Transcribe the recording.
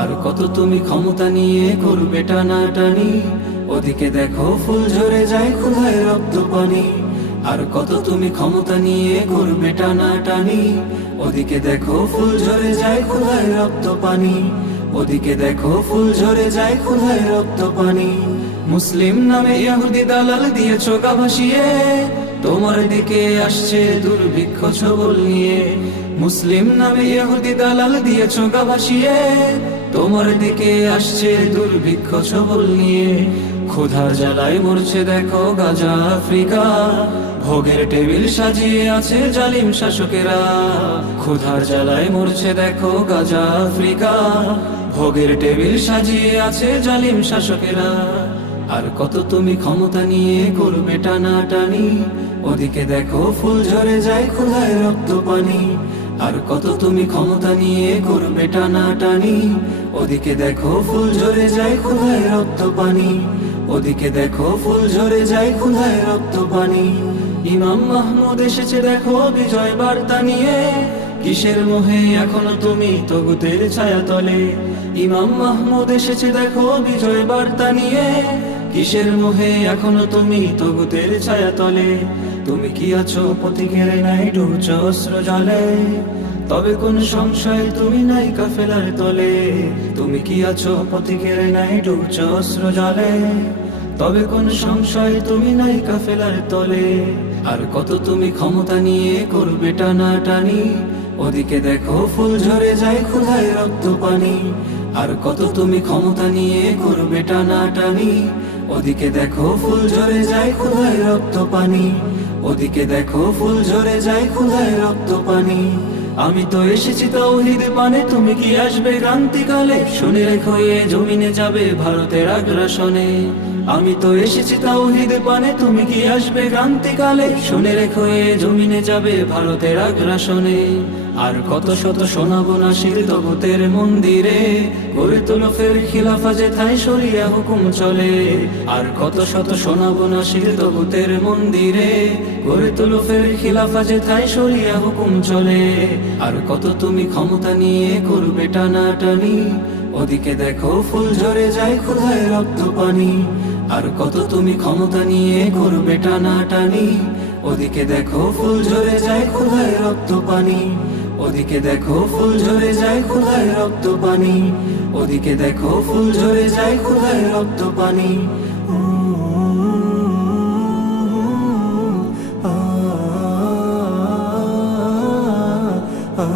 আর কত তুমি ক্ষমতা নিয়ে করবে টানাটানি, ওদিকে দেখো ফুল ঝরে যায় ক্ষুধায় রক্ত পানি। আর কত তুমি ক্ষমতা নিয়ে করবে টানাটানি, ওদিকে দেখো ফুল ঝরে যায় ক্ষুধায় রক্ত পানি। ওদিকে দেখো ফুল ঝরে যায় ক্ষুধায় রক্ত পানি। মুসলিম নামে ইহুদি দালাল দিয়েছো গা ভাসিয়ে, তোমার দিকে আসছে দুর্ভিক্ষ ছবল নিয়ে। মুসলিম নামে ইহুদি দালাল দিয়েছো গা ভাসিয়ে, তোমার দিকে আসছে দুর্ভিক্ষ ছবল নিয়ে। ক্ষুধার জ্বালায় মরছে দেখো গাজা আফ্রিকা, ভোগের টেবিল সাজিয়ে আছে জালিম শাসকেরা। ক্ষুধার জ্বালায় মরছে দেখো গাজা আফ্রিকা, ভোগের টেবিল সাজিয়ে আছে জালিম শাসকেরা। আর কত তুমি ক্ষমতা নিয়ে করবে টানাটানি, ওদিকে দেখো ফুল ঝরে যায় ক্ষুধায় রক্ত পানি। আর কত তুমি ক্ষমতা নিয়ে করবে টানাটানি, ওদিকে দেখো ফুল ঝরে যায় ক্ষুধায় রক্ত পানি। ওদিকে দেখো ফুল ঝরে যায় ক্ষুধায় রক্ত পানি। ইমাম মাহমুদ এসেছে দেখো বিজয় বার্তা নিয়ে, কিসের মোহে এখনো তুমি তগুতের ছায়া তলে। ইমাম মাহমুদ এসেছে দেখো বিজয় বার্তা নিয়ে, কিসের মোহে এখনো তুমি তগুতের ছায়া তলে। তুমি কি আছো পথিকের নাই ডুবছ অস্ত্র জলে, তবে কোন সংশয় তুমি নাই কাফেলার তলে। তুমি কি আছো পথিকের নাই ডুবছ অস্ত্র জলে, তবে কোন সংশয় তুমি নাই কাফেলার তলে। আর কত তুমি ক্ষমতা নিয়ে করবে টানাটানি, ওদিকে দেখো ফুল ঝরে যায় ক্ষুধায় রক্ত পানি। আর কত তুমি ক্ষমতা নিয়ে করবে টানাটানি, ওদিকে দেখো ফুল ঝরে যায় ক্ষুধায় রক্ত পানি। ওদিকে দেখো ফুল ঝরে যায় ক্ষুধায় রক্ত পানি। আমি তো এসেছি তাওহীদ পানে, তুমি কি আসবে ক্রান্তিকালে? শুনে রেখো এ জমিনে যাবে ভারতের আগ্রাসনে। আমি তো এসেছি তাওহীদ পানে, তুমি কি আসবে ক্রান্তিকালে? শুনে রেখো এ জমিনে যাবে ভারতের আগ্রাসনে। আর কত শত শোনাবো নাসির তগুতের মন্দিরে, গড়ে তোলো ফের খিলাফা যেথায় শরিয়া হুকুম চলে। আর কত শত শোনাবো নাসির তগুতের মন্দিরে, গড়ে তোলো ফের খিলাফা যেথায় শরিয়া হুকুম চলে। আর কত তুমি ক্ষমতা নিয়ে করবে টানাটানি, ওদিকে দেখো ফুল ঝরে যায় ক্ষুধায় রক্ত পানি। আর কত তুমি ক্ষমতা নিয়ে করবে টানাটানি, ওদিকে দেখো ফুল ঝরে যায় ক্ষুধায় রক্ত পানি। ওদিকে দেখো ফুল ঝরে যায় ক্ষুধায় রক্ত পানি। ওদিকে দেখো ফুল ঝরে যায় ক্ষুধায় রক্ত পানি। আ